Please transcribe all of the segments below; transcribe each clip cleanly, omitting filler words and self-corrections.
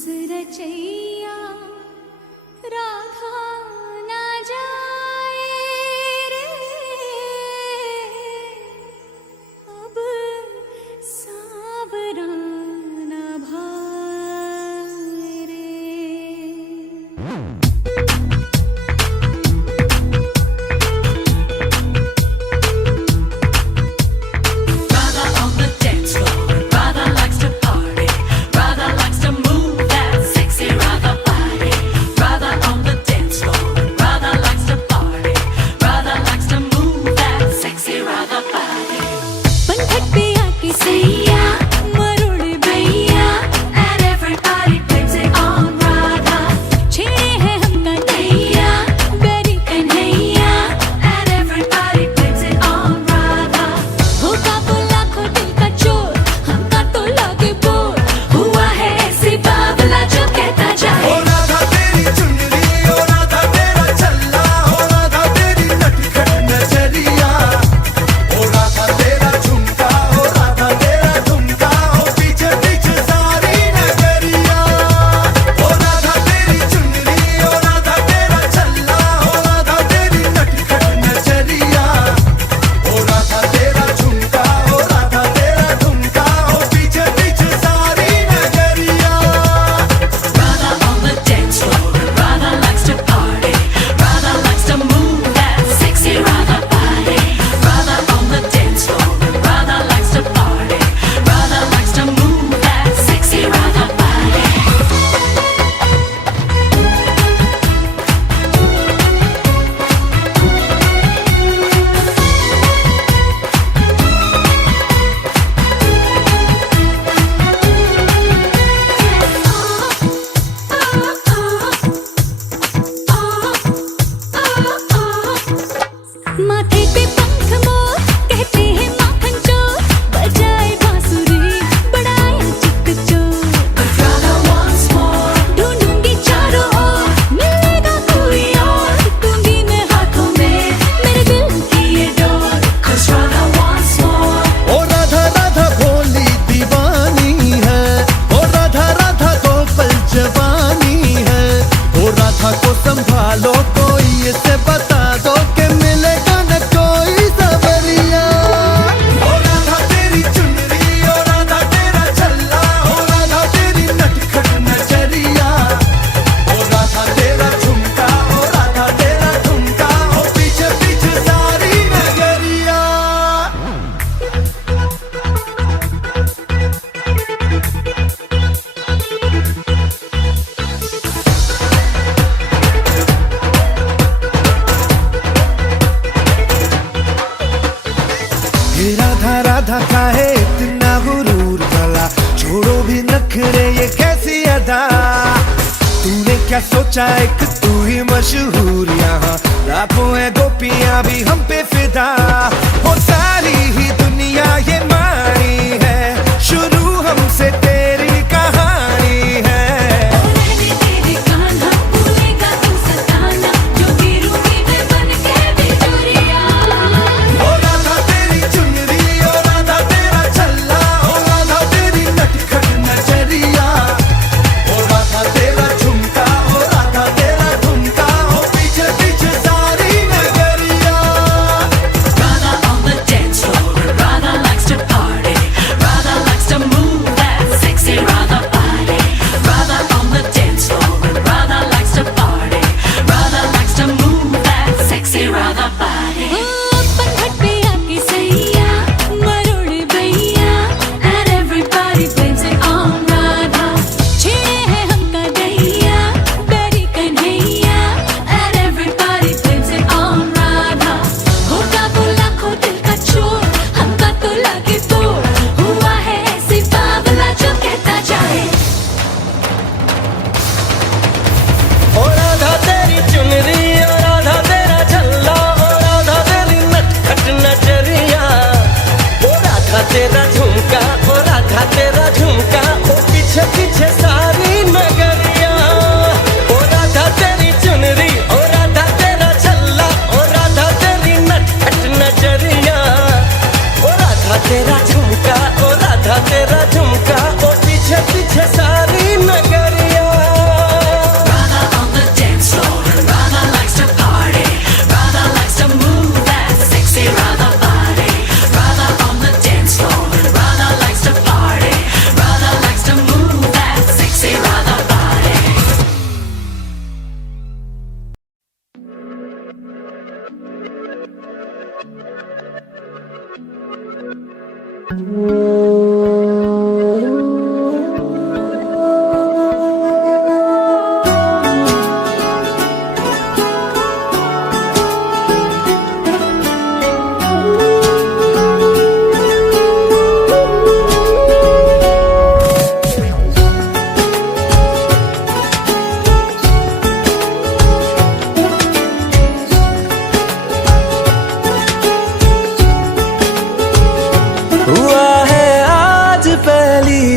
रचैया राधा ना जाए रे, अब सावरा ना भाए रे। को संभालो, कोई इसे बता दो कि मिलेगा न कोई सवरिया। ओ राधा तेरी चुनरी, ओ राधा तेरा छल्ला, ओ राधा तेरी नटखट नजरिया, ओ राधा तेरा झुमका, ओ राधा तेरा झुमका, ओ पीछे पीछे सारी नगरिया। राधा राधा काहे इतना गुरूर भला, छोड़ो भी नखरे ये कैसी अदा। तूने क्या सोचा एक तू ही मशहूर, यहाँ लाखों है गोपियां भी हम पे फिदा। वो सारी ही दुनिया ये मानी है, शुरू हमसे तेरी कहानी है। तेरा झुमका, ओ राधा तेरा झुमका, ओ पीछे पीछे सारी नगरिया। ओ राधा तेरी चुनरी, ओ राधा तेरा छल्ला, ओ राधा तेरी नटखट नजरिया, ओ राधा तेरा झुमका, ओ राधा तेरा झुमका, ओ पीछे पीछे सारी नगरिया।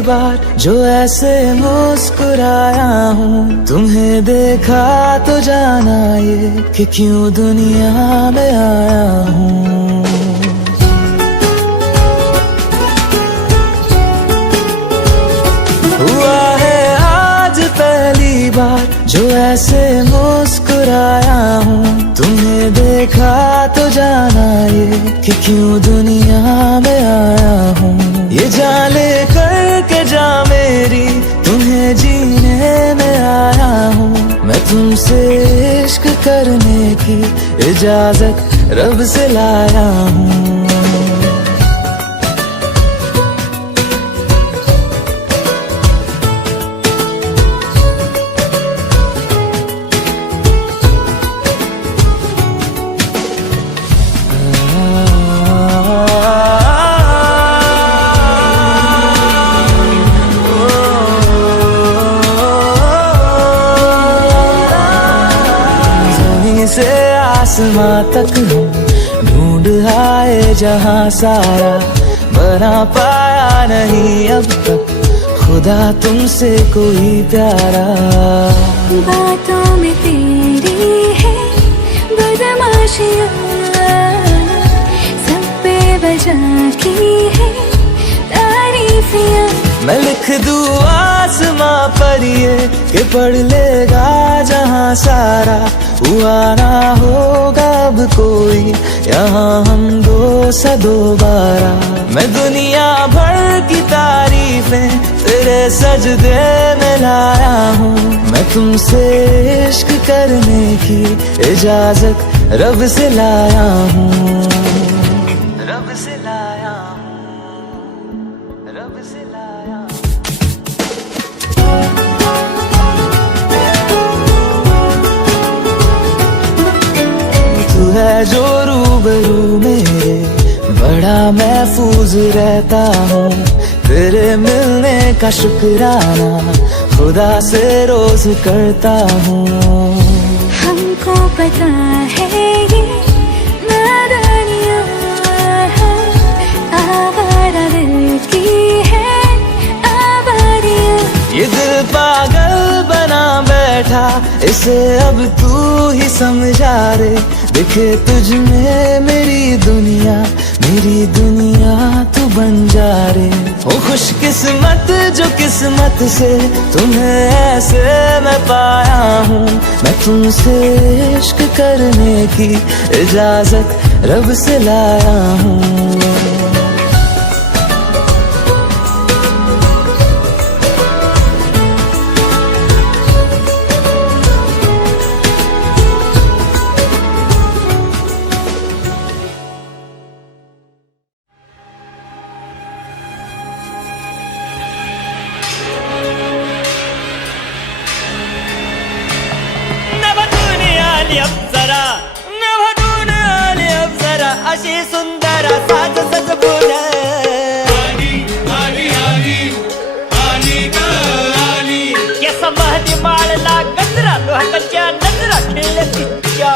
बार जो ऐसे मुस्कुराया हूँ, तुम्हें देखा तो जाना ये कि क्यों दुनिया में आया हूँ। हुआ है आज पहली बार जो ऐसे मुस्कुराया हूँ, तुम्हें देखा तो जाना ये कि क्यों दुनिया में आया हूँ। ये जान ले करके जा मेरी, तुम्हें जीने में आया हूँ। मैं तुमसे इश्क करने की इजाजत रब से लाया हूँ। से आसमां तक हम ढूंढ आए जहां सारा, बना पाया नहीं अब तक खुदा तुमसे कोई प्यारा। बातों में तेरी है बदमाशियाँ, सब पे बजा की है तारीफियाँ। मैं लिख दूँ आसमां पर ये कि पढ़ लेगा जहां सारा, हुआ ना होगा अब कोई यहाँ हम दो सा दोबारा। मैं दुनिया भर की तारीफें तेरे सजदे में लाया हूँ। मैं तुमसे इश्क करने की इजाजत रब से लाया हूँ। रब से लाया हूँ, रब से लाया हूँ। तू है जो रूबरू मेरे, बड़ा महफूज रहता हूँ। तेरे मिलने का शुक्राना खुदा से रोज करता हूँ। हमको पता है ये नादानियाँ आवारा दिल की है आवारियाँ। ये दिल पागल बना बैठा, इसे अब तू ही समझा रे। दिखे तुझ में मेरी दुनिया तू बन जा रे। ओ खुशकिस्मत जो किस्मत से तुम्हें ऐसे मैं पाया हूँ। मैं तुमसे इश्क करने की इजाजत रब से लाया हूँ। अशी सुंदर साज सजबून केस महदी माळला गजरा, लोहकाच्या नजरा खेळल्या तिच्या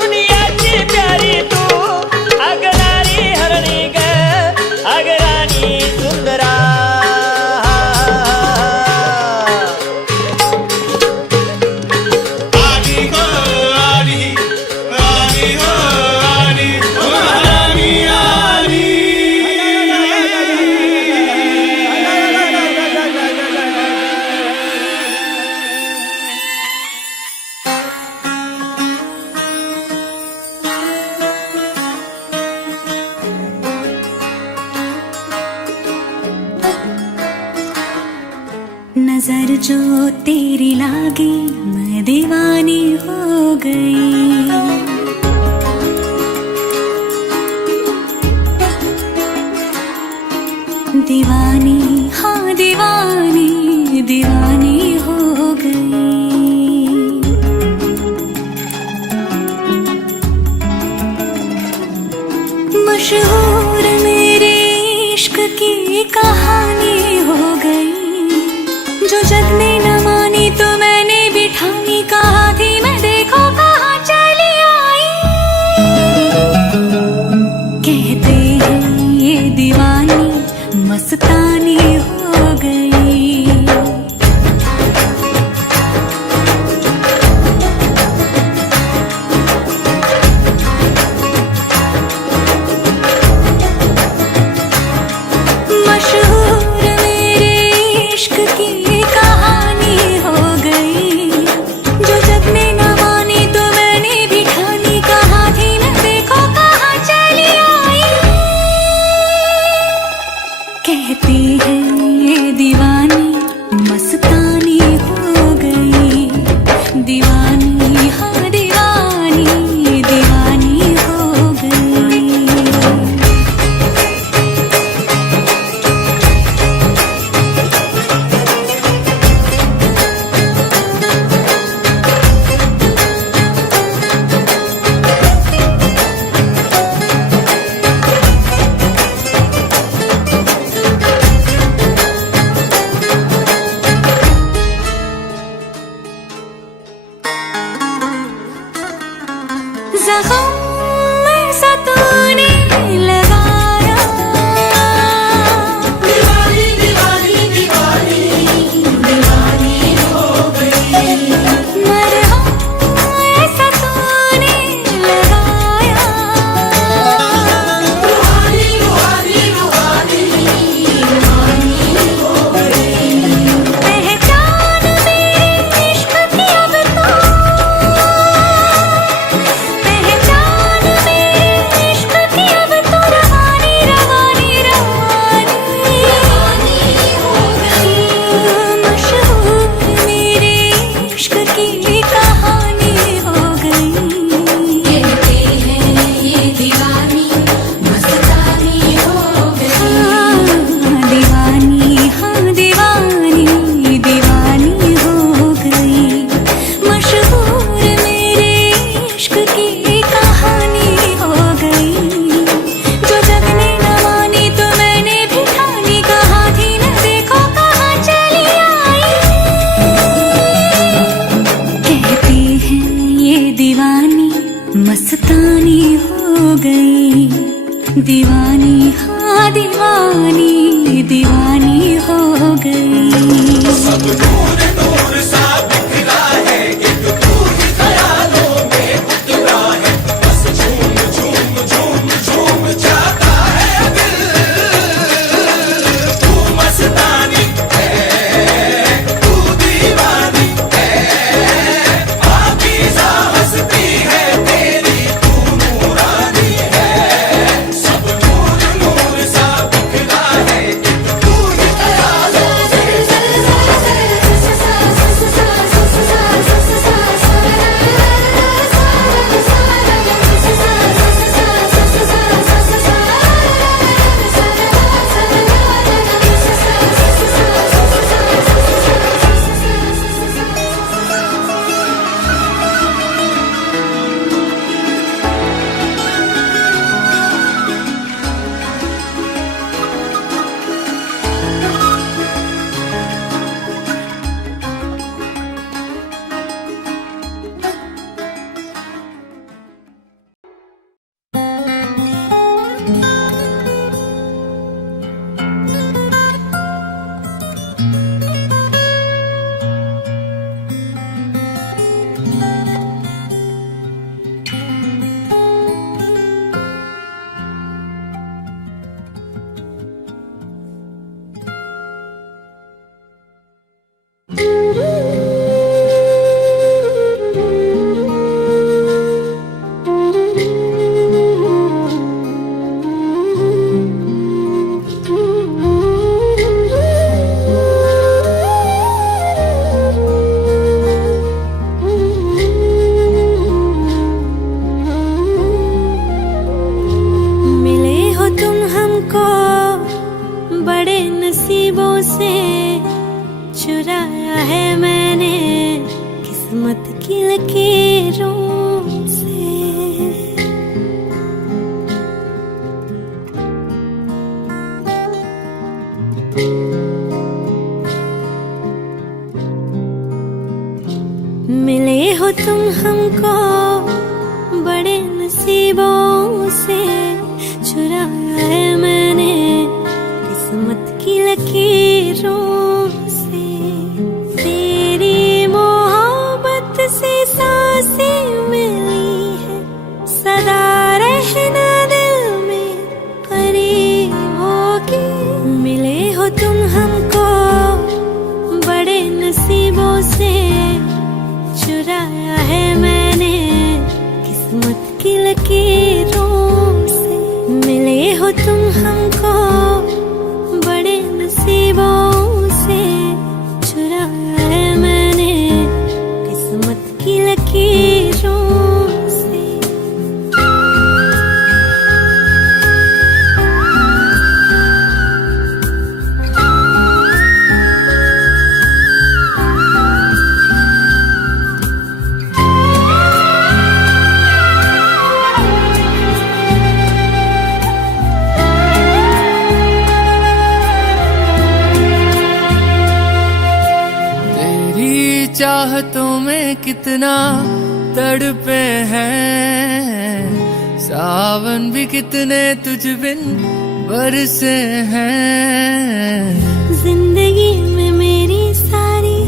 दुनियाची प्यारी तू, अगराणी हरणी ग, अगराणी सुंदरा। नजर जो तेरी लागी मैं दीवानी हो गई। दीवानी हाँ दीवानी दीवानी हो गई। मशहूर मेरे इश्क की कहानी हो गई। जो जग ने न मानी तो मैंने भी ठानी, कहा थी मैं दीवानी हाँ दीवानी दीवानी हो गई। ज़ख्म ऐसा तूने लगाया, दीवानी दीवानी दीवानी दीवानी हो गई। मरहम ऐसा तूने लगाया, रूहानी रूहानी रूहानी रूहानी हो गई। पहचान मेरे इश्क की अब तो, मस्तानी हो गई। दीवानी हाँ दीवानी दीवानी हो गई। सब नूर नूर सा बिखरा है, एक तू ही ख्यालों में उतरा है। बस झूम झूम झूम झूम जाता है दिल। तू मस्तानी है, तू दीवानी है, पाकीज़ा हस्ती है तेरी, तू नूरानी है। सब नूर नूर सा बिखरा है, एक तू ही ख्यालों मिले हो तुम हमको बड़े नसीबों से, चुराया है मैंने किस्मत की लकीरों से। तेरी मोहब्बत से सांसें मिली है, सदा रहना दिल में करीब होगी। मिले हो तुम हमको बड़े नसीबों से, चुराया है मैंने किस्मत की लकीरों से। मिले हो तुम हमको बड़े नसीबों से, चुराया है मैंने किस्मत की लकीरों से। लकीरों से। तेरी चाहतों में कितना तड़पे हैं, सावन भी कितने तुझ बिन बरसे हैं। जिंदगी में मेरी सारी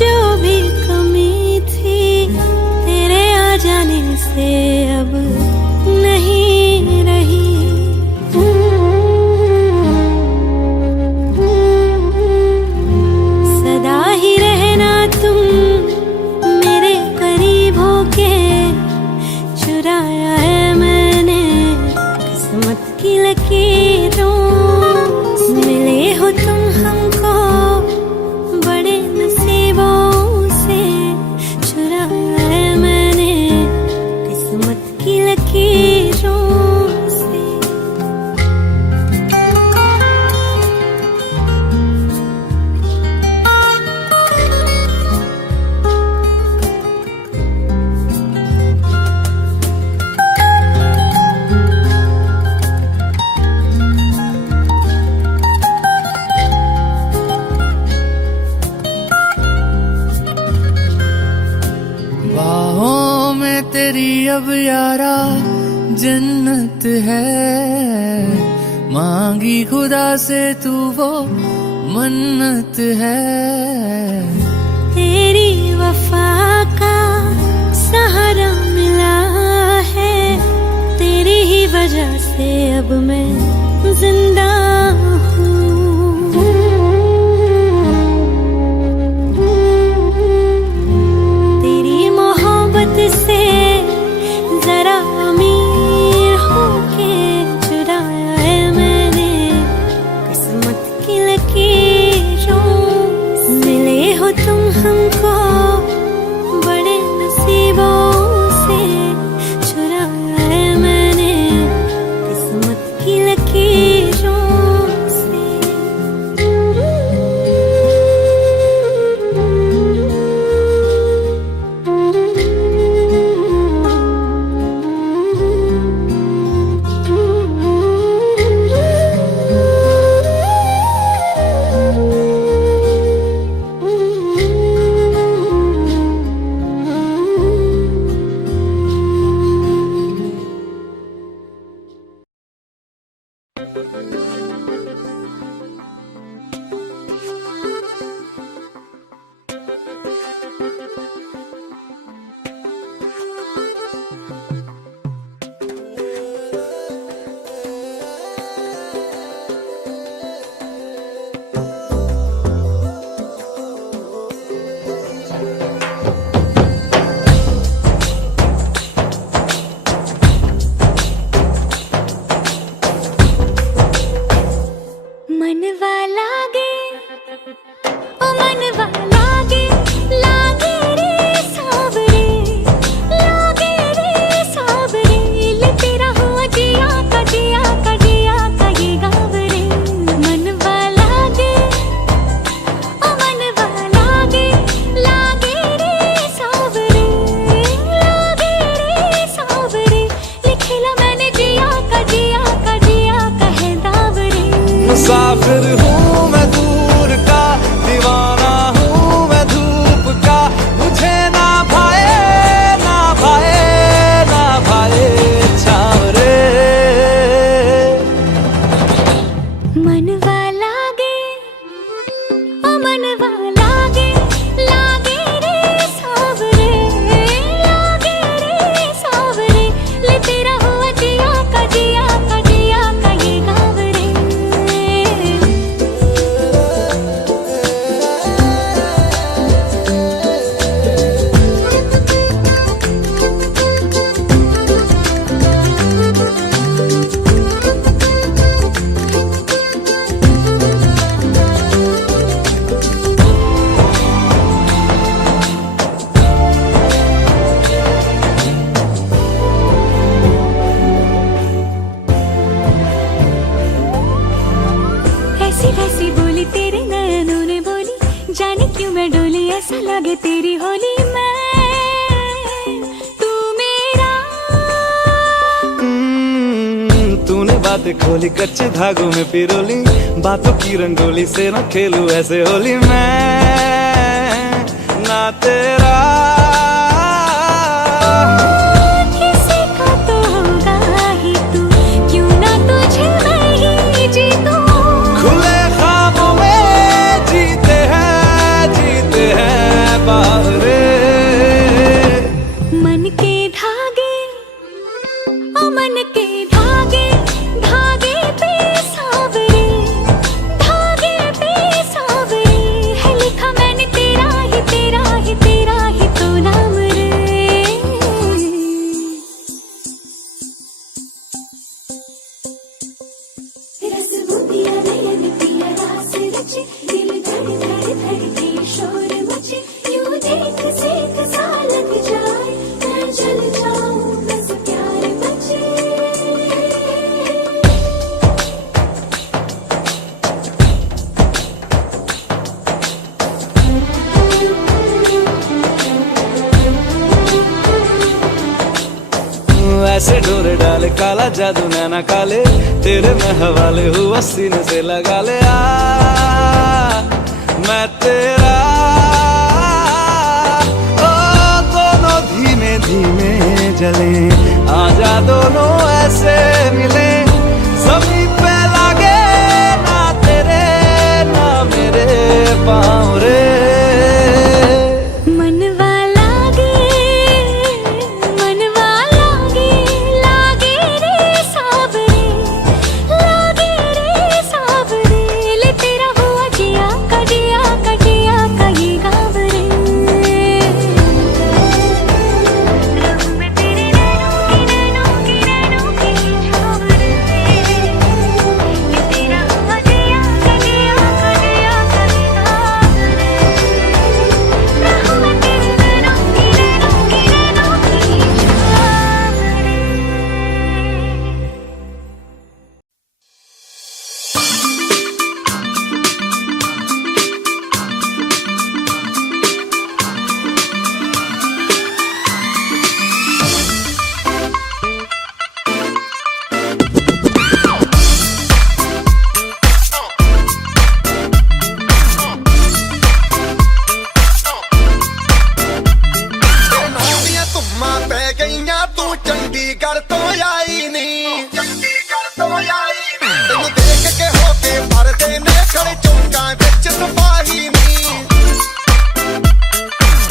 जो भी कमी थी, तेरे आ जाने से अब नहीं रही। सदा ही रहना तुम मेरे करीब होके, चुराया है मैंने किस्मत की लकीरों से। मिले हो तुम हमको बड़े नसीबों से, चुराया है मैंने किस्मत की लकीरों से। बाहों में तेरी अब यारा जन्नत है, मांगी खुदा से तू वो मन्नत है। तेरी वफा का सहारा मिला है, तेरी ही वजह से अब मैं जिंदा हूँ। तेरी मोहब्बत से जरा अमीर होके, चुराया है मैंने किस्मत की लकीरों से। मिले हो तुम हमको बड़े नसीबों से, चुराया है मैंने किस्मत की लकीरों से। मनवा लागे ओ मनवा लागे, लागे रे सावरे, लागे रे सावरे। ले तेरा हुआ जिया का जिया का जिया का ये गाँव रे। मनवा लागे ओ मनवा लागे, लागे रे सावरे, लागे रे सावरे। लिखेला मैंने जिया का जिया का जिया का है दाव रे। मुसाफिर हूँ मैं दूर का, दीवाना हूँ मैं धूप का। मुझे ना भाए ना भाए ना भाए छाँव रे। मनवा लागे ओ मनवा लागे, लागे रे सावरे, लागे रे सावरे। ले तेरा हुआ जिया का जिया का जिया का ये गाँव रे। बातें खोली कच्चे धागों में पिरोली, बातों की रंगोली से न खेलूं ऐसे होली मैं ना तेरा। किसी का तो होगा ही तू, क्यों ना तुझे मैं ही जीतूं। खुले ख्वाबों में जीते हैं बावरे। मन के धागे, ओ मन के धागे, धागे पे सावरे, धागे पे सावरे है लिखा मैंने तेरा ही तेरा ही तेरा ही तो नाम रे। रस बूंदिया नयन पिया रास रचे, दिल धड़ धड़ धड़के शोर मचे, यूं देख सेक सा लग जाए, मैं चल जाऊं बस प्यार बचे। ऐसे डोरे डाले काला जादू नैना काले, तेरे मैं हवाले हुआ सीने से लगा ले आ मैं तेरा। ओ दोनों धीमे धीमे जले, आजा दोनों ऐसे मिले, जमीन पे लागे ना तेरे ना मेरे पाँव रे। मनवा लागे, मनवा लागे, लागे रे सावरे, लागे रे सावरे, ले तेरा हुआ जिया का जिया का जिया का ये गाँव रे। रहूं मैं तेरे नैनों की छाँव रे, ले तेरा हुआ जिया का जिया का जिया का ये गाँव रे। रहूं मैं तेरे नैनों की छाँव रे। ਨੌਵੀਆਂ ਧੁੰਮਾਂ ਪੈ ਗਈਆਂ ਤੂੰ ਚੰਡੀਗੜ੍ਹ ਤੋਂ ਆਈ ਨੀ, ਚੰਡੀਗੜ੍ਹ ਤੋਂ ਆਈ ਨੀ। ਤੈਨੂੰ ਦੇਖ ਕੇ ਹੋ ਕੇ ਭਰਦੇ ਨੇ ਖੜੇ ਚੌਂਕਾਂ ਵਿੱਚ ਸਿਪਾਹੀ ਨੀ।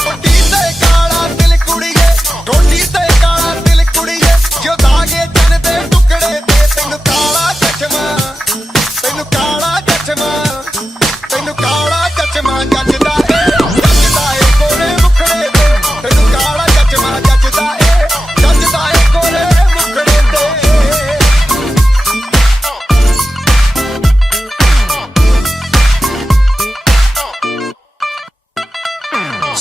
ਕੋਟੀ ਤੇ ਕਾਲਾ ਦਿਲ ਕੁੜੀਏ, ਕੋਟੀ ਤੇ ਕਾਲਾ ਦਿਲ ਕੁੜੀਏ, ਜੋ ਦਾਗੇ ਜਨ ਦੇ ਟੁਕੜੇ ਤੇ ਤੈਨੂੰ ਕਾਲਾ ਚਸ਼ਮਾ, ਤੈਨੂੰ ਕਾਲਾ ਚਸ਼ਮਾ, ਤੈਨੂੰ ਕਾਲਾ ਚਸ਼ਮਾ ਜੱਜਦਾ ਏ, ਜੱਜਦਾ ਏ ਕੋਲੇ ਮੁਖੜੇ ਤੇ, ਤੈਨੂੰ ਕਾਲਾ ਚਸ਼ਮਾ ਜੱਜਦਾ ਏ, ਜੱਜਦਾ ਏ ਕੋਲੇ ਮੁਖੜੇ ਤੇ।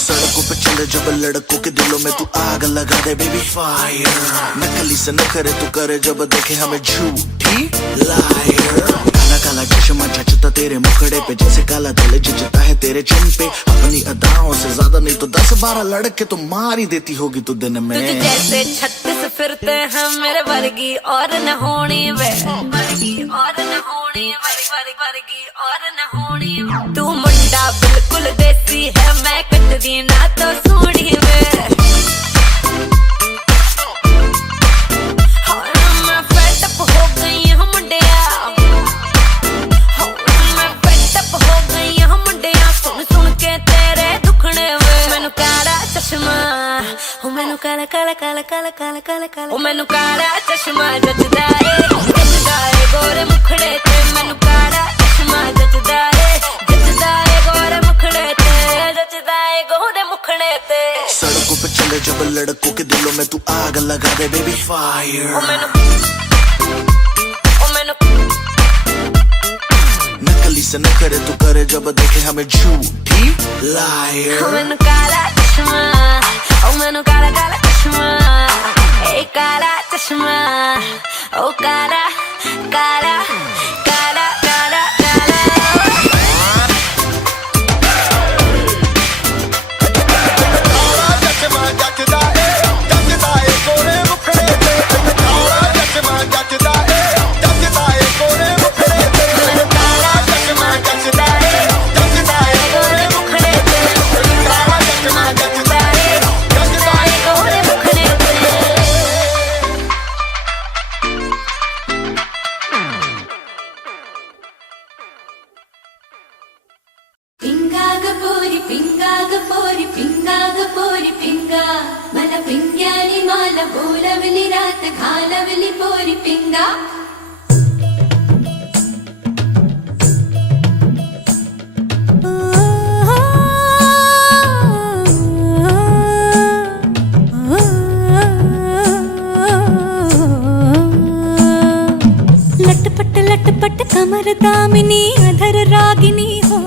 सड़कों पे चले जब लड़कों के दिलों में तू आग लगा दे बेबी फायर, नकली से नखरे तू करे जब देखे हमें झूठी लायर। काला काला चश्मा जचता तेरे मुखड़े पे जैसे काला दिल जचता है तेरे चिन पे, अपनी अदाओं से ज्यादा नहीं तो 10-12 लड़के तो मार ही देती होगी तू दिन में। तुझे जैसे 36 फिरते हैं मेरे वर्गी और न होनी वे, वर्गी और न होनी वर्गी और न होनी। तू मुंडा बिल्कुल देसी है, मैं कटदी ना तो सूढ़ी वे। मैं फेडअप हो गई हूँ मुंडिया, मैं फेडअप हो गई हूँ मुंडिया, सुन सुन के तेरे दुखने वे। मैनू काला चश्मा, ओ मैनू काला काला काला काला काला काला काला, ओ मैनू काला चश्मा जचदा ए गोरे मुखड़े ते। मैनू काला चश्मा जचदा ए गोरे मुखड़े ते, जचदा ए गोरे मुखड़े ते। सड़कों पे चले जब लड़कों के दिलों में तू आग लगा दे बेबी फायर। नकली से नखरे तू करे जब देखे हमें झूठी लायर। मैनू काला चश्मा, ओ मैनू काला काला चश्मा, ए काला चश्मा, ओ काला काला काला काला काला। काला चश्मा जचदा ए गोरे मुखड़े ते, काला चश्मा जचदा ए बोलवली रात घालवली पोरी पिंगा लटपट लटपट कमर दामिनी अधर रागिनी हो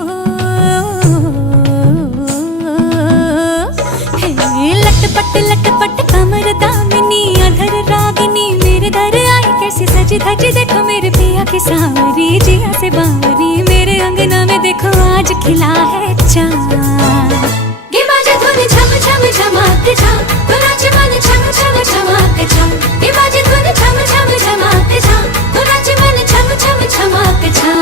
लटपट लटपट कमर दामिनी अधर रागिनी मेरे दर आई कैसी सजी धजी देखो मेरे पिया की सांवरी जिया से बावरी मेरे अंगना में देखो आज खिला है चांद गे बाजे धुन झम झम झमाक झम तो नाच मन झम झम झमाक झम गे बाजे धुन झम झम झमाक झम तो नाच मन झम झम झमाक झम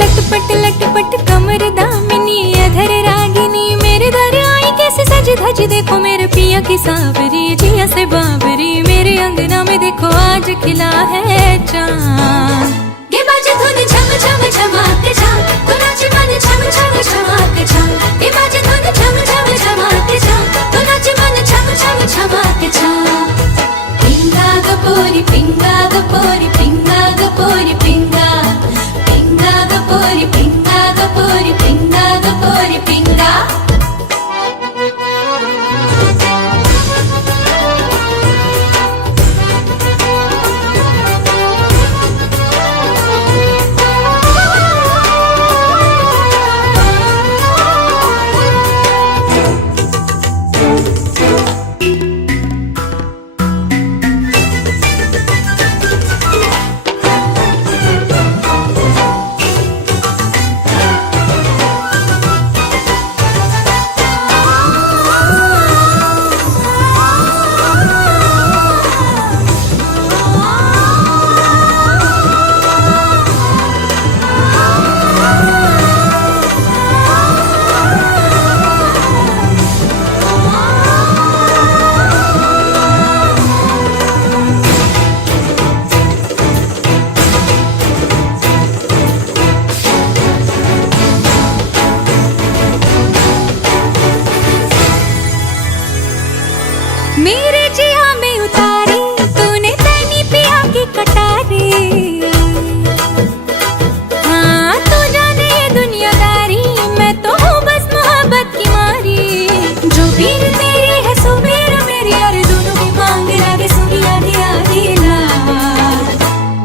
लटपट लटपट कमर दामिनी अधर रागिनी मेरे दर आई कैसे सज धज देखो मेरे पिया की सांवरी जिया से बाबरी मेरे अंगना में देखो आज खिला है चांद गे बाजे धुन झम झम झमाक झम तो नाच मन झम झम झमाक झम गे बाजे धुन झम झम झमाक झम तो नाच मन झम झम झमाक झम पिंगा ग पोरी पिंगा ग पोरी पिंगा ग पोरी पिंगा पिंगा ग पोरी पिंगा ग पोरी पिंगा ग पोरी पिंगा मेरे जिया में उतारी तूने तैनी पिया की कटारी हाँ तू जाने ये दुनियादारी मैं तो हूँ बस मोहब्बत की मारी जो पीर तेरी है सो पीर मेरी और दोनों की मांग लागे सुनी आधी आधी रात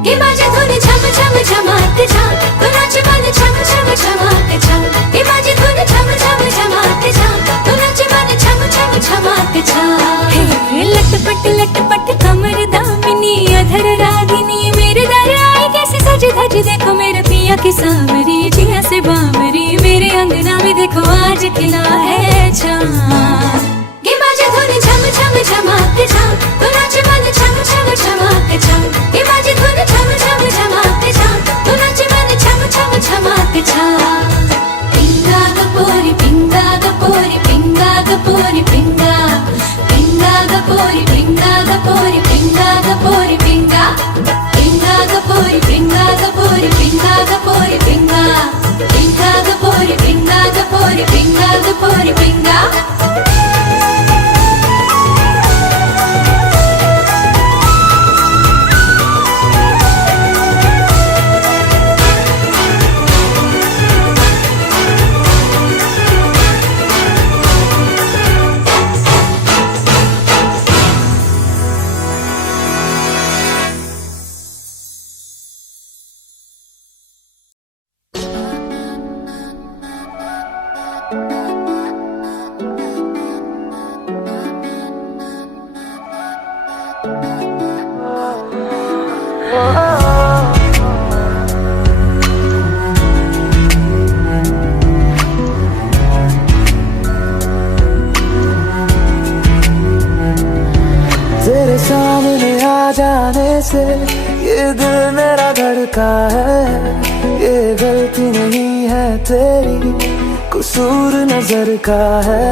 गे बाजे धुन झम झम झमाक झम तो नाच मन झम झम झमाक झम गे बाजे धुन झम झम झमाक झम तो नाच मन झम झम झमाक झम लटपट लटपट कमर दामिनी अधर रागिनी मेरे दर आई कैसे सज धज देखो मेरे पिया की सांवरी जिया से बाबरी मेरे अंगना में देखो आज खिला है चांद गे बाजे धुन झम झम झमाक झम तो नाच मन झम झम झमाक झम गे बाजे धुन झम झम झमाक झम तो नाच मन झम झम झमाक झम पिंगा ग पोरी पिंगा ग पोरी पिंगा ग पोरी पिंगा पिंगा ग पोरी पिंगा ग पोरी पिंगा ग पोरी पिंगा पिंगा ग पोरी पिंगा ग पोरी पिंगा ग पोरी पिंगा पिंगा ग पोरी पिंगा ग पोरी पिंगा ग पोरी पिंगा तेरे सामने आ जाने से ये दिल मेरा धड़का है, ये गलती नहीं है तेरी, कसूर नजर का है।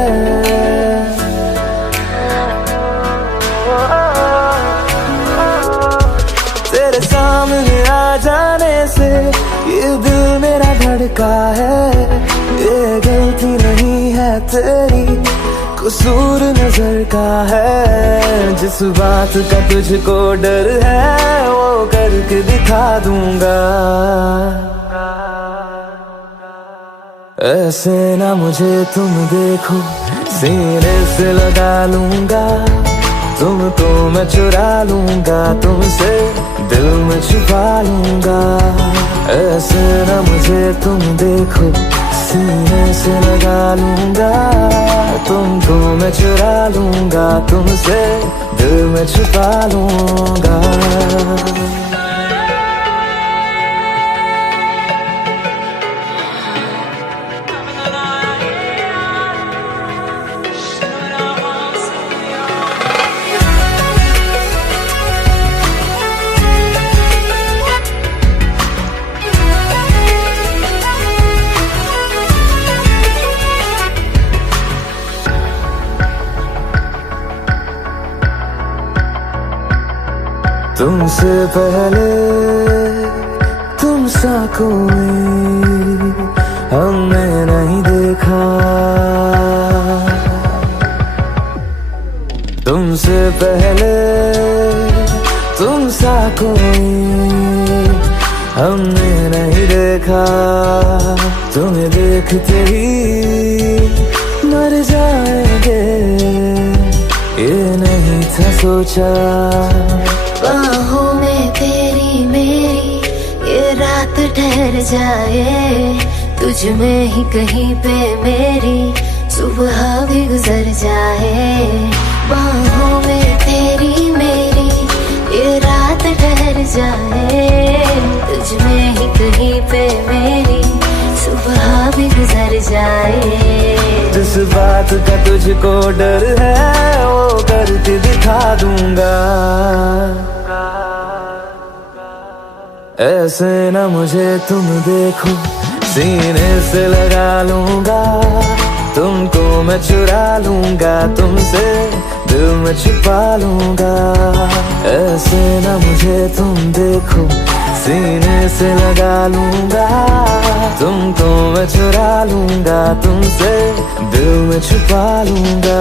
तेरे सामने आ जाने से ये दिल मेरा धड़का है, ये गलती नहीं है तेरी, कसूर नजर का है, जिस बात का तुझको डर है वो करके दिखा दूंगा। ऐसे ना मुझे तुम देखो, सीने से लगा लूंगा, तुमको मैं चुरा लूंगा, तुमसे दिल में छुपा लूंगा। ऐसे ना मुझे तुम देखो, सीने से लगा लूंगा, तुमको मैं चुरा लूंगा, तुमसे दिल में छुपा लूंगा। तुमसे पहले तुम सा कोई हमने नहीं देखा, तुमसे पहले तुम सा कोई हमने नहीं देखा। तुम्हें देखते ही मर जाएंगे, ये नहीं था सोचा। बाहों में तेरी मेरी ये रात ठहर जाए, तुझ में ही कहीं पे मेरी सुबह भी गुजर जाए। बाहों में तेरी मेरी ये रात ठहर जाए, तुझ में ही कहीं पे मेरी सुबह भी गुजर जाए। जिस बात का तुझको डर है वो करके दिखा दूंगा। ऐसे ना मुझे तुम देखो, सीने से लगा लूंगा, तुमको मैं चुरा लूंगा, तुमसे दिल में छुपा लूंगा। ऐसे ना मुझे तुम देखो, सीने से लगा लूंगा, तुमको मैं चुरा लूंगा, तुमसे दिल में छुपा लूंगा।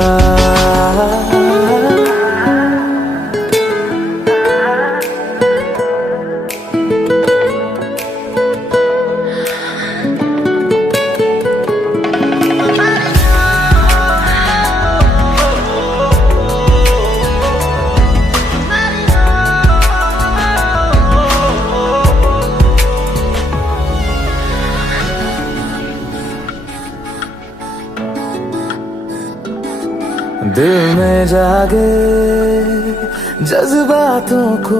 दिल में जागे जज्बातों को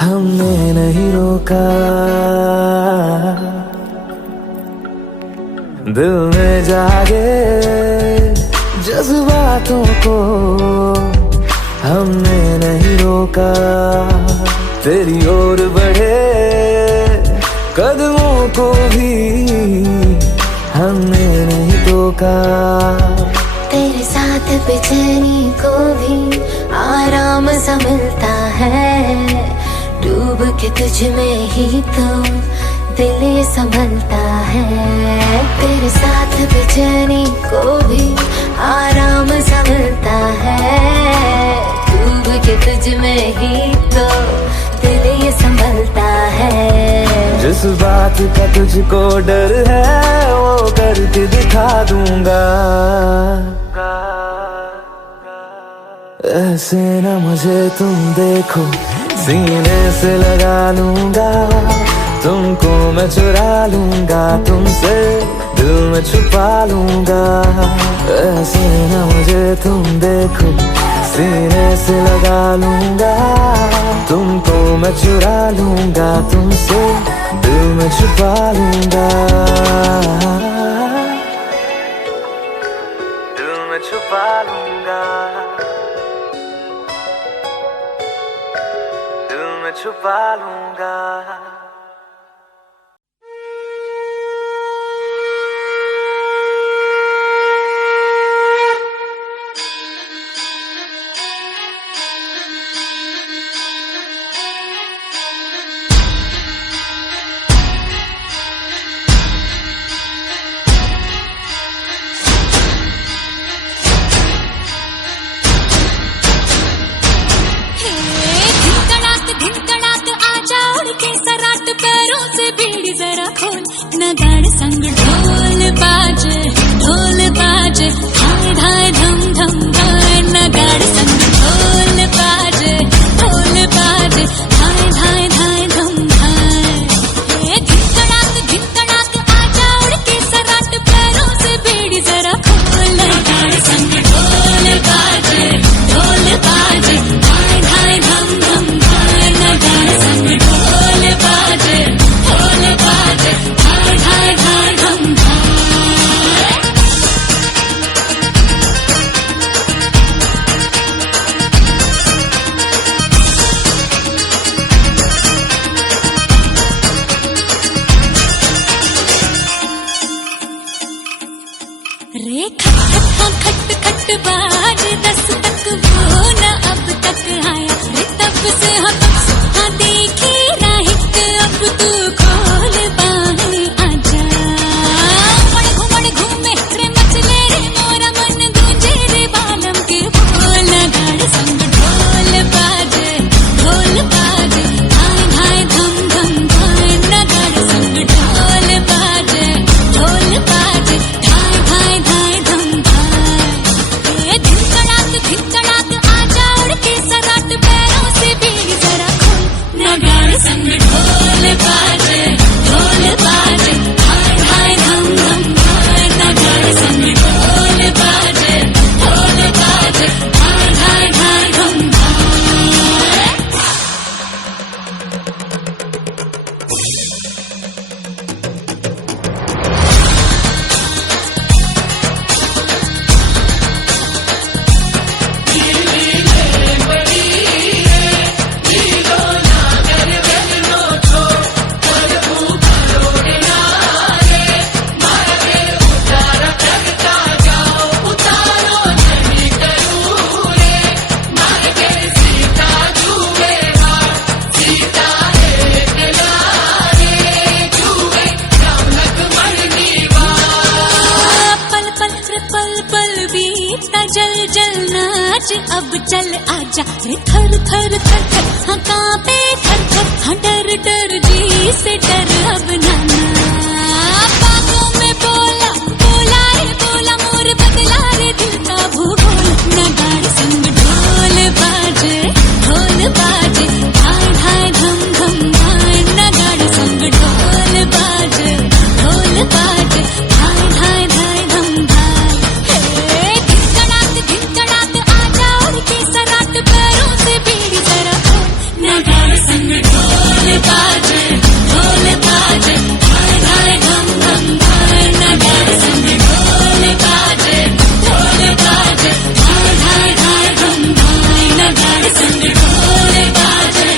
हमने नहीं रोका, दिल में जागे जज्बातों को हमने नहीं रोका। तेरी ओर बढ़े कदमों को भी हमने नहीं टोका। तेरे साथ बेचैनी को भी आराम सा मिलता है, डूब के तुझ में ही तो दिल ये संभलता है। तेरे साथ बेचैनी को भी आराम सा मिलता है, डूब के तुझ में ही तो दिल ये संभलता है। जिस बात का तुझको डर है वो करके दिखा दूंगा। ऐसे ना मुझे तुम देखो, सीने से लगा लूंगा, तुमको मैं चुरा लूंगा, तुमसे दिल में छुपा लूंगा। ऐसे ना मुझे तुम देखो, सीने से लगा लूंगा, तुमको मैं चुरा लूंगा, तुमसे दिल में छुपा लूंगा। दिल में छुपा लूंगा, दिल में छुपा लूंगा। बाजे ढोल बाजे धाय धाय धम धम धाय नगाड़े संग ढोल बाजे धाय धाय धाय धम धाय धिन तड़ाक आजा उड़ के सराट पैरों से बेड़ी जरा खोल नगाड़े संग ढोल बाजे धाय धाय धम धम धाय नगाड़े संग ढोल बाजे धाय धाय धाय धम धाय रे खट खट बाज दस तक वो न अब तक आया रे तब से हाँ देखी राहित अब तू खोल बाहें आजा घुमड़ घूमे रे मचले रे मोरा मन गूंजे रे बालम के बोल नगाड़े संग ढोल बाजे धाय धाय धम धम धाय नगाड़े संग ढोल बाजे धाय धाय धाय धम धाय धिन तड़ाक आजा उड़ के सराट पैरों से बेड़ी जरा खोल नगाड़े संग ढोल बाजे धाय धाय धम धम धाय नगाड़े संग ढोल बाजे धाय धाय धाय धम धाय पल बीता जल जल नाच अब चल आजा रे थर थर थर थर हाँ कांपे थर थर हाँ डर डर जी से डर अब नाना बागों में बोला रे बोला मोर बदला रे दिल का भूगोल नगाड़े संग ढोल बाजे धाय धाय धम धम धाय नगाड़े संग ढोल बाजे धाय धाय धाय धम धाय धिन तड़ाक आजा उड़ के सराट पैरों से बेड़ी जरा खोल नगाड़े संग ढोल बाजे धाय धाय धम धम धाय नगाड़े संग ढोल बाजे धाय धाय धाय धम धाय नगाड़े संग ढोल बाजे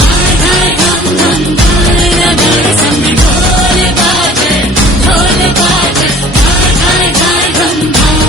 धाय धाय धम धम धाय नगाड़े संग ढोल बाजे धाय धाय धाय धम धाय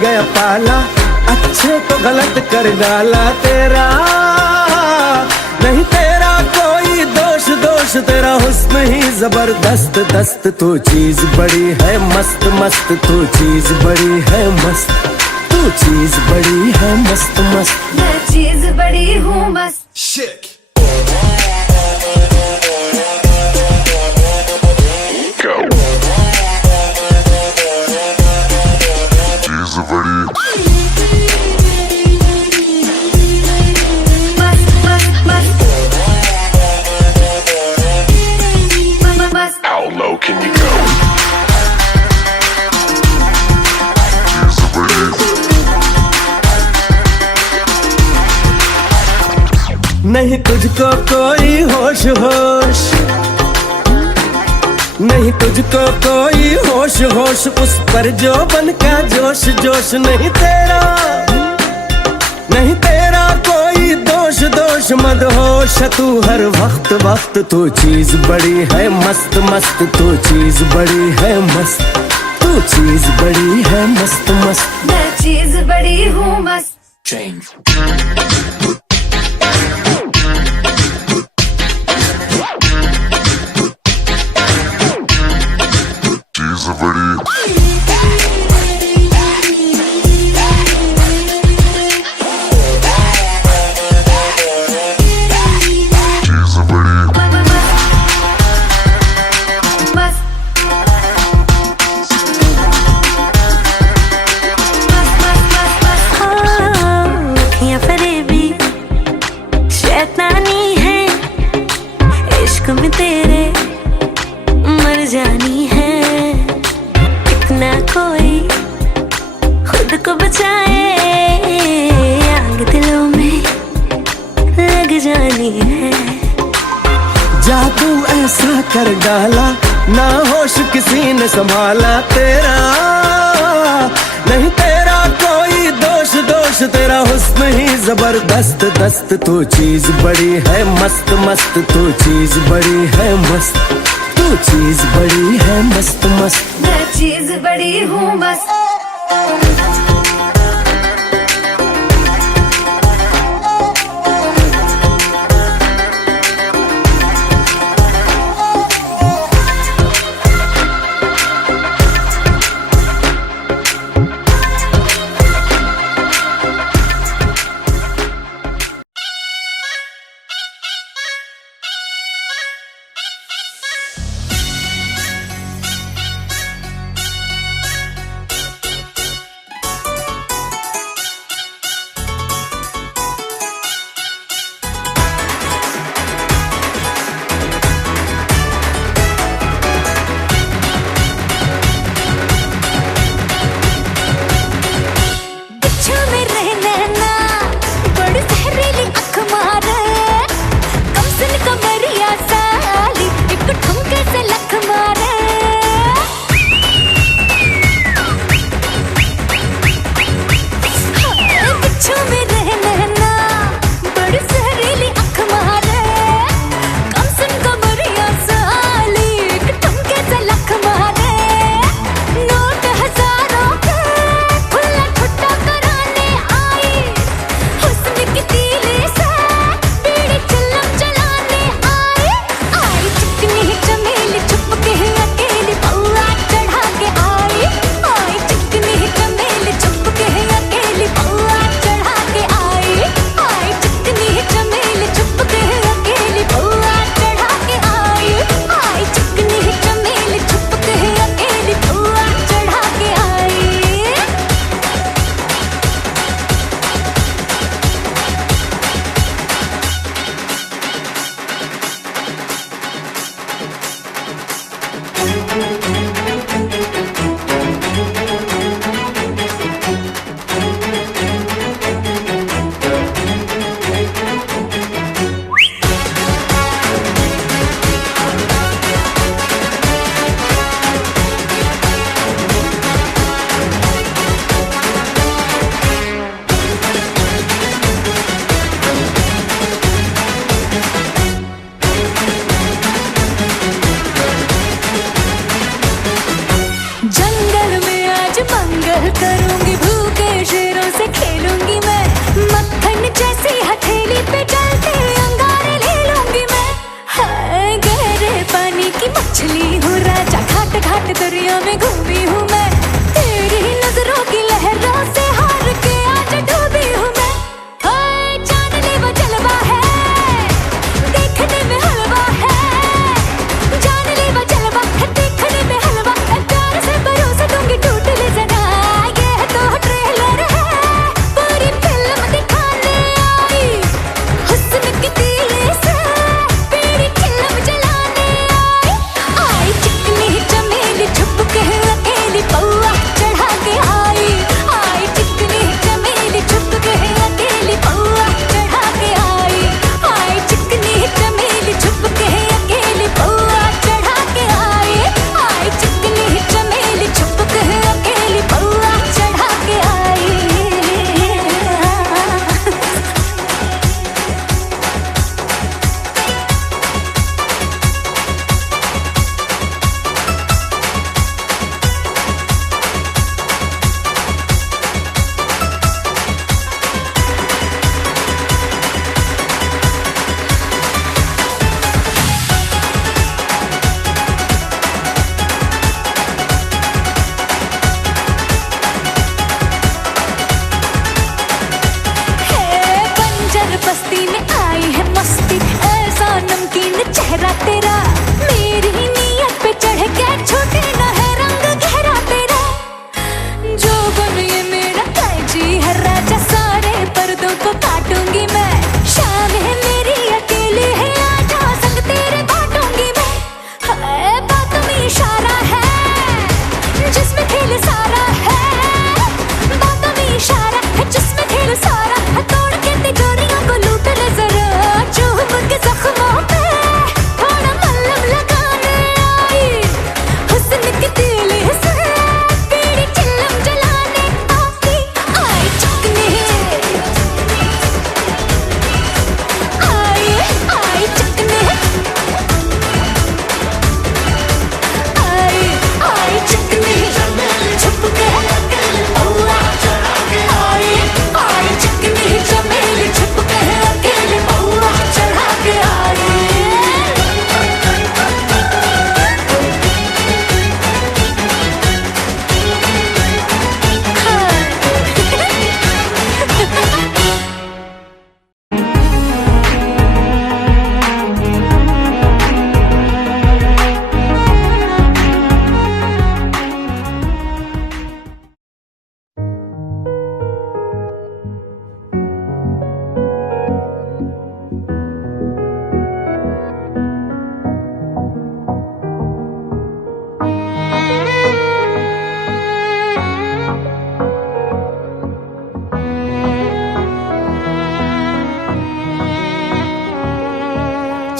गया पाला, अच्छे को गलत कर डाला तेरा, नहीं तेरा कोई कोई दोष दोष तेरा हुस्न ही जबरदस्त दस्त तू चीज बड़ी है मस्त मस्त तू चीज बड़ी है मस्त तू चीज बड़ी है मस्त मस्त मैं चीज बड़ी हूँ मस्त Shit. मस्त मस्त मस्त मस्त How low can you go? नहीं तुझको कोई होश होश नहीं तुझको कोई होश होश उस पर जो बन का जोश जोश नहीं तेरा कोई दोष दोष मद होश तू हर वक्त वक्त तू चीज बड़ी है मस्त मस्त तू चीज बड़ी है मस्त तू चीज बड़ी है मस्त मस्त मैं चीज बड़ी हूँ मस्त शैतानी है इश्क में तेरे मर जानी है इतना कोई खुद को बचाए आग दिलों में लग जानी है जादू ऐसा कर डाला ना होश किसी ने संभाला तेरा नहीं तेरा कोई दोष दोष तेरा हुस्न ही जबरदस्त दस्त तू चीज बड़ी है मस्त मस्त तू चीज बड़ी है मस्त तू चीज बड़ी है मस्त मस्त मैं चीज बड़ी हूँ मस्त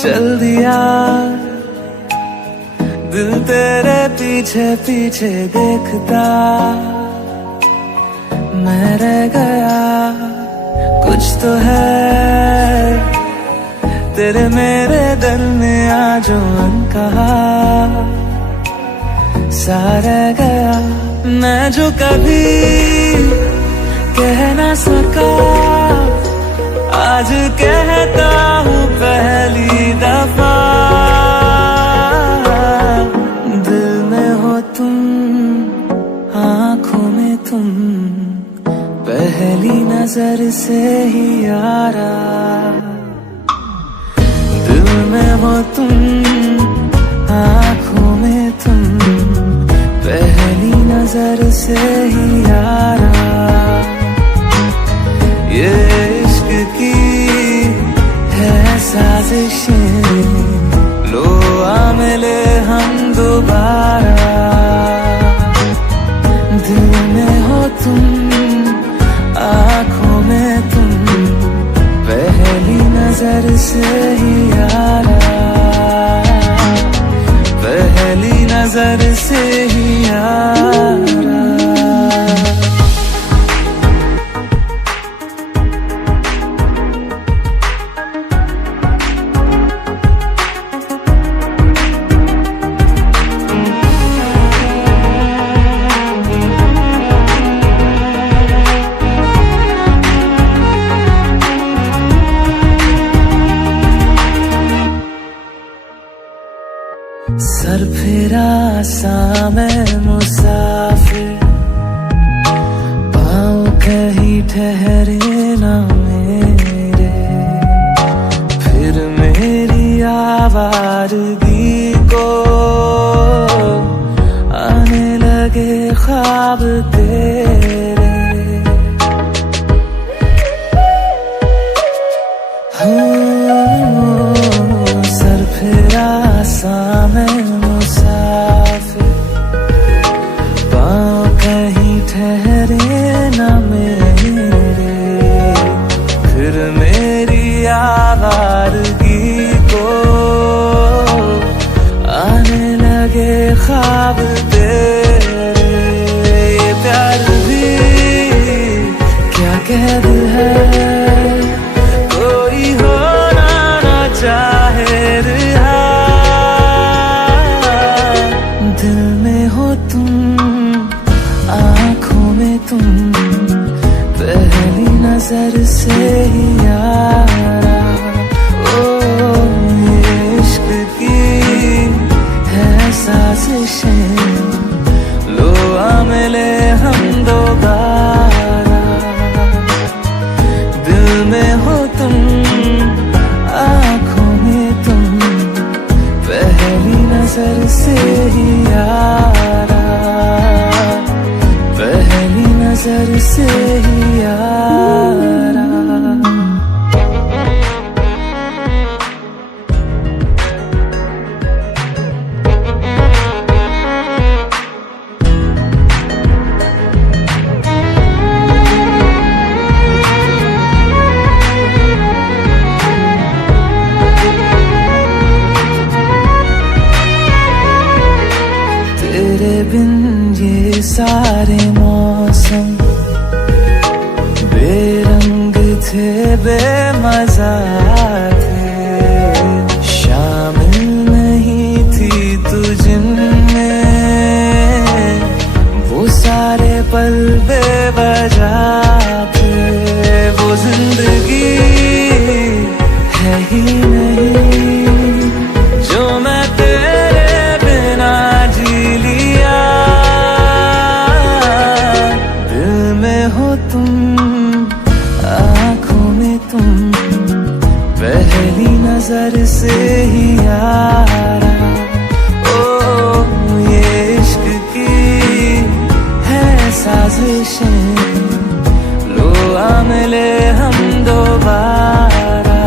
चल दिया, दिल तेरे पीछे पीछे देखता मैं रह गया। कुछ तो है तेरे मेरे दरमिया जो अनकहा सा रह गया। मैं जो कभी कह ना सका आज कहता हूँ पहली दफा। दिल में हो तुम, आँखों में तुम, पहली नजर से ही यारा। दिल में हो तुम, आँखों में तुम, पहली नजर से ही यारा। ये इश्क की है साजिशें, लो आ मिले हम दोबारा। दिल में हो तुम, आँखों में तुम, पहली नजर से ही यारा। पहली नजर से ही यारा। सर फिरा सा मैं मुसाफिर, पाँव कहीं ठहरे ना मेरे। फिर मेरी आवारगी को आने लगे ख्वाब तेरे। सर फिरा सा मैं मुसाफिर, पाँव कहीं ठहरे न मेरे। फिर मेरी आवारगी को आने लगे ख्वाब तेरे। ये प्यार भी क्या कैद है, कोई होना ना चाहे रिहा। दिल में हो तुम, आँखों में तुम, पहली नजर से ही यारा। ओ ये इश्क की है साजिशें, लो आ मिले हम दोबारा। दिल में हो तुम, आँखों में तुम, पहली नजर से ही यारा। पहली नजर से ही यारा। तेरे बिन ये सारे मौसम बेरंग थे, बेमजा थे। शामिल नहीं थी तू जिनमें, वो सारे पल बेवजह थे। वो जिंदगी है ही नहीं जो मैं तेरे बिना जी लिया। दिल में हो तुम, आँखों में तुम, पहली नजर से ही यारा। ओ ये इश्क की है साजिशें, लो आ मिले हम दोबारा।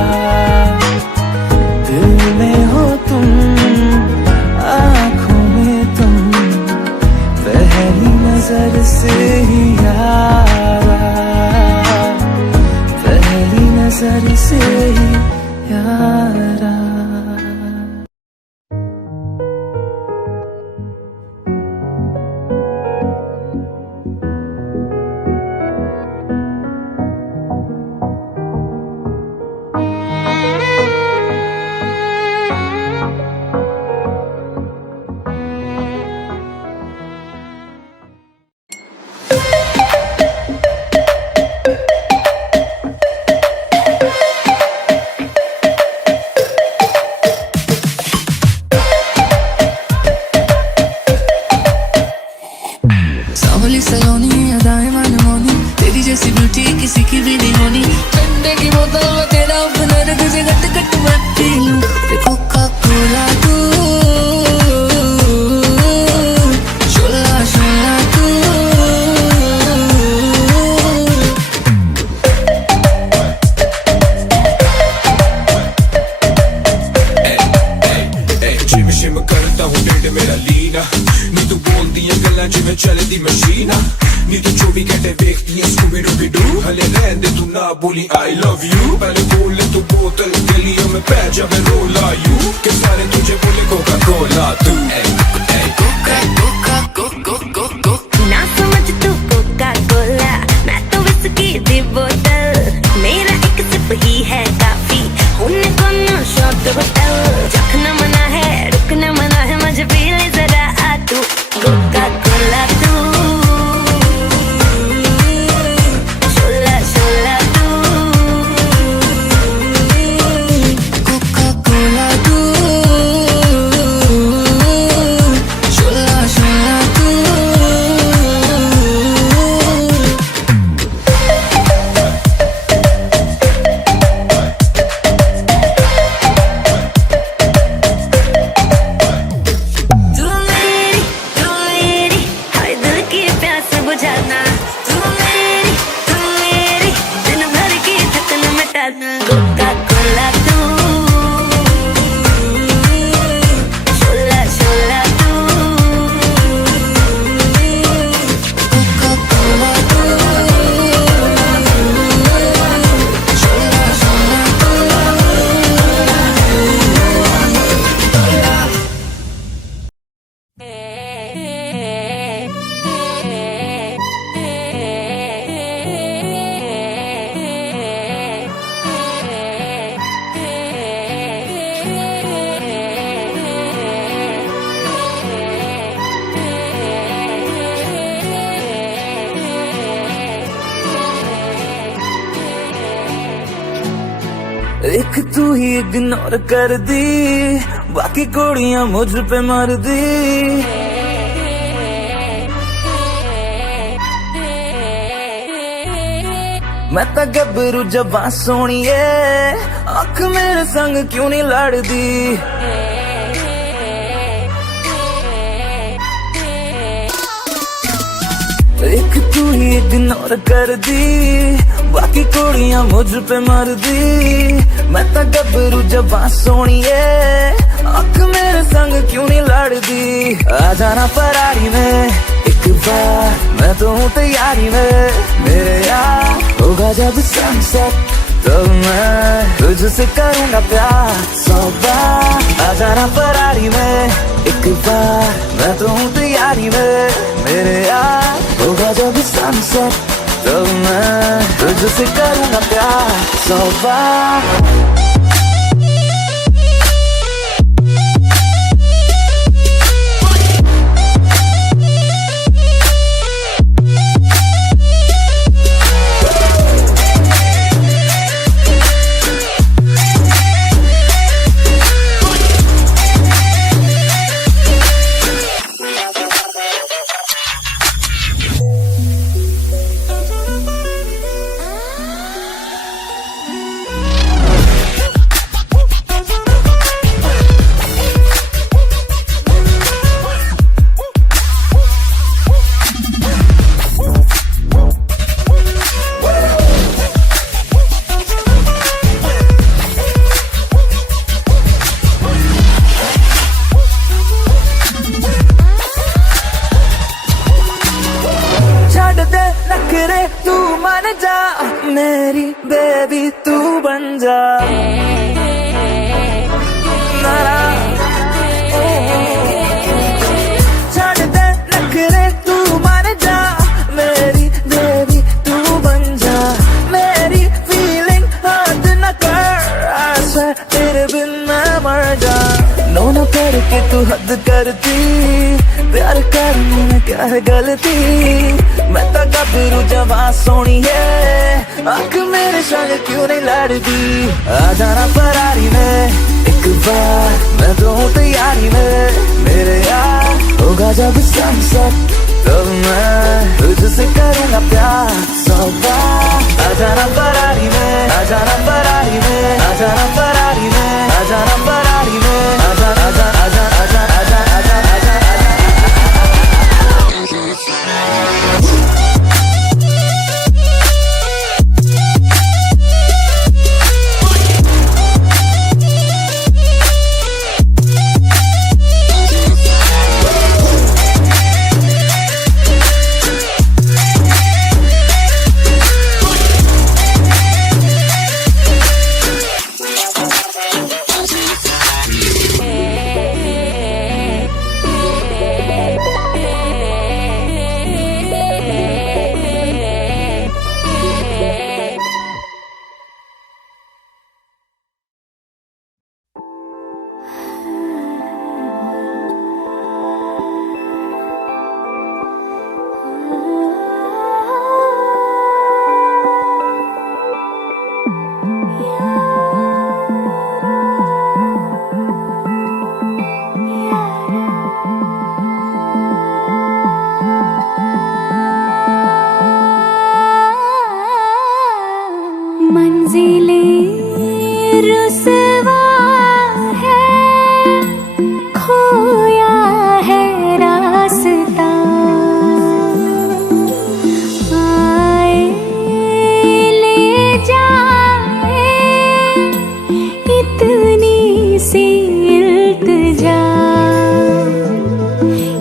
दिल में हो तुम, आँखों में तुम, पहली नजर से ही यारा। पहली नजर से ही यारा। मेरी किसी की भी नहीं होनी। ठंडे की बोतल में तेरा ओपनर तुझे गट गट मत पी लूं। कोका कोला तू, शोला शोला तू। जिवें शिम करदा हूं ढिड मेरा लीना, नी तू बोलदियां गल्लां जिवें चलदी मशीना, नी तू 24 घंटे वेखदियां स्कूबी डूबी डू। हले रहंदे तू ना बोली आई लव यू, पहले बोले तू बोतल गलियों में पै जावे रोला यू, के सारे तुझे बोले कोका कोला तू। ना समझ तू कोका कोला, मैं तो विस्की दी बोतल, मेरा एक सिप ही है काफी, होने को ना शॉट होटल। चखना मना है रुकना मना है, मुझे पी ले जरा आ तू कोका कोला तू, शोला शोला तू। कोका कोला तू, शोला शोला तू। तू मेरी हर दिल की प्यास बुझाना, तू मेरी दिन भर की थकन मिटाना। कोका कोला तू, शोला शोला तू। कोका कोला तू, शोला शोला तू। एक तू ही इग्नोर कर दी, बाकी कुड़ियां मुझ पे मर दी। मैं तो गबरू जबां सोनिए, अख मेरे संग क्यों नहीं लड़दी। एक तू ही इग्नोर कर दी, बाकी कुड़ियां मुझ पे मर दी। मैं तो गबरू जबां सोनिए, अख मेरे संग क्यों नहीं लड़दी। आ जाना फरारी में एक बार, मैं तो हूँ तैयारी में मेरे यार। होगा जब सनसेट तो मैं तुझसे करूँगा प्यार 100 बार। आ जाना फरारी में एक बार, मैं तो हूँ तैयारी में मेरे यार। होगा जब सनसेट तो मैं तुझसे करूँगा प्यार 100 बार। तू मान जा मेरी बेबी, तू बन जा नारा। छड़ दे नखरे, तू मान जा मेरी बेबी, तू बन जा। मेरी फीलिंग हद न कर, ऐसा तेरे बिन मैं मर जा। नो न करके तू हद करती, प्यार करने में क्या है गलती। मैं तो गबरू जवां सोनी है, आँख मेरे संग क्यों नहीं लड़ती। आ जाना फरारी में एक बार, मैं तो हूँ तैयारी में मेरे यार। होगा जब सनसेट तो मैं तुझसे करूँगा प्यार 100 बार। मंजिलें रुसवा है, खोया है रास्ता। आए ले जाए इतनी सी इल्तिजा,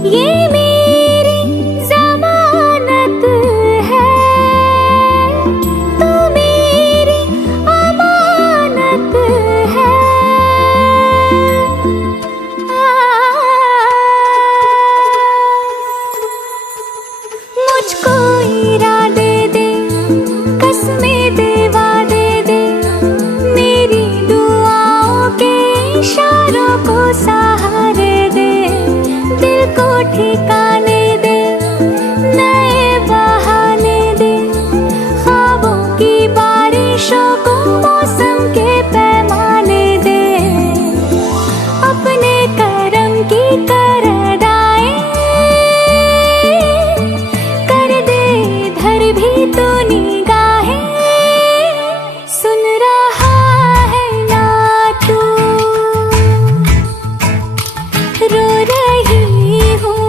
ये मेरी जमानत है, तू मेरी अमानत है। मुझको इरादे दे, कसमें दे, वादे दे, मेरी दुआओं के इशारों को सहारे दे, दिल को ठिकाने दे, नए बहाने दे, ख्वाबों की बारिशों को मौसम के पैमाने दे, अपने करम की करदाएं कर दे धर भी तो निगाहें। सुन रहा है ना तू, रो रही हूँ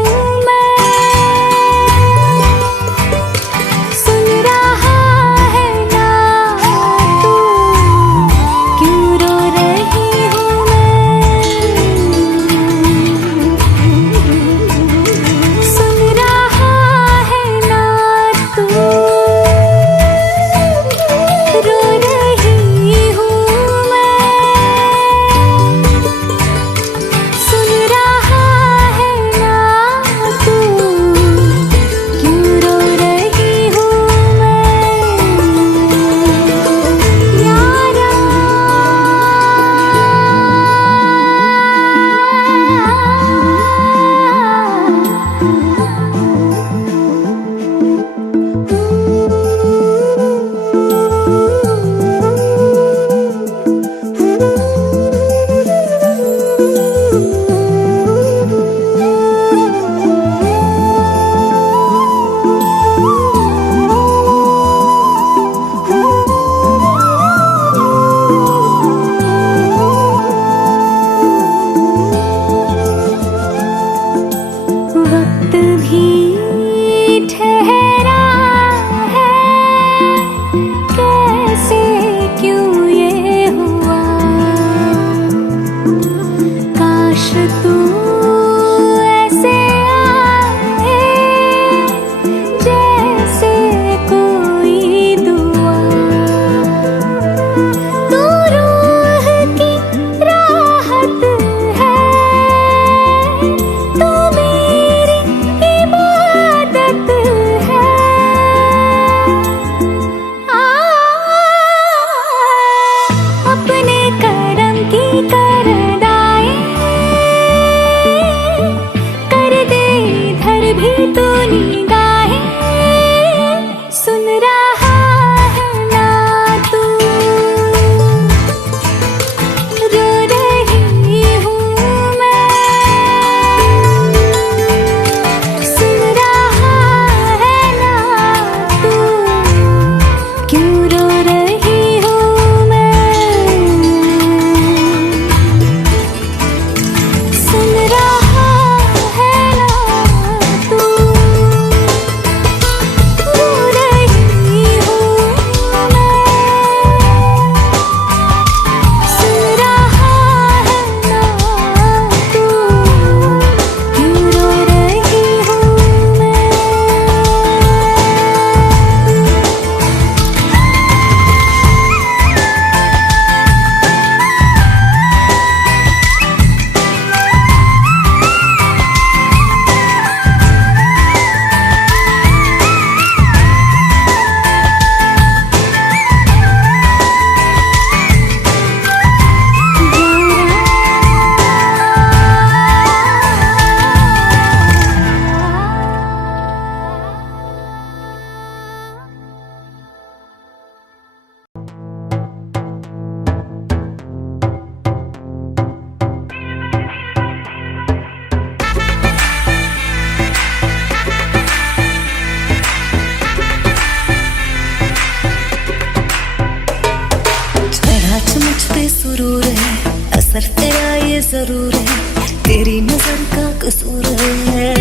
बेसुरूर है, असर तेरा ये जरूर है, तेरी नजर का कसूर है।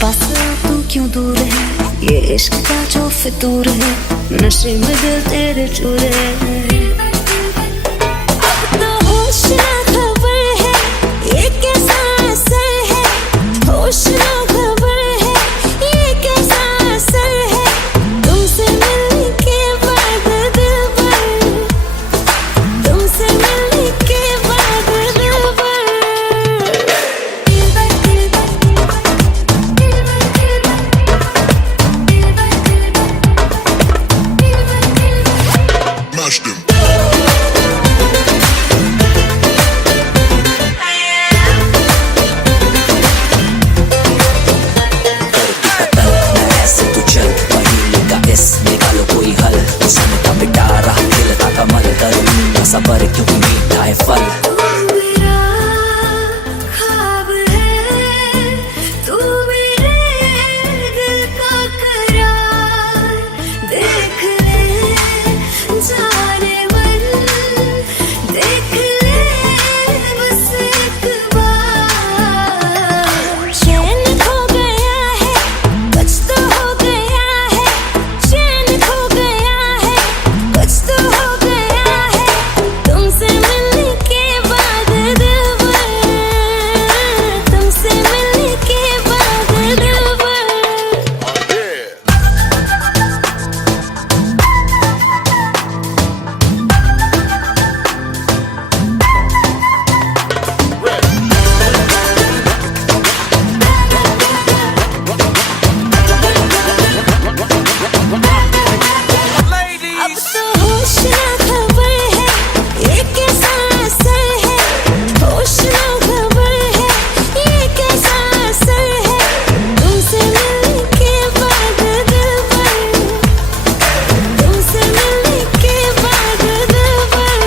पास तू क्यों दूर है, ये इश्क का जो फितूर है, नशे में दिल तेरे चूर है। अब तो होश ना खबर है, ये कैसा असर है, होश ना खबर है, ये कैसा असर है, तुमसे मिलने के बाद दिल भर, तुमसे मिलने के बाद दिल भर, Mashed him. ऐसे तू चल महीने का इस निकालो कोई हल, उसने का पिटारा खिलता कमल, दरमिया सबर क्योंकि मीठा है फल। मेरा ख्वाब है, तू मेरे दिल का करार, देख ले जाने मन, देख ले बस एक बार। चैन खो गया है, कुछ तो हो गया है, चैन खो गया है, कुछ तो हो गया है, तुमसे मिलने के बाद दिल भर, तुमसे मिलने के बाद दिल भर। अब तो होश ना खबर है, ये कैसा असर है, होश ना खबर है, ये कैसा असर है, तुमसे मिलने के बाद दिल भर, तुमसे मिलने के बाद दिल भर।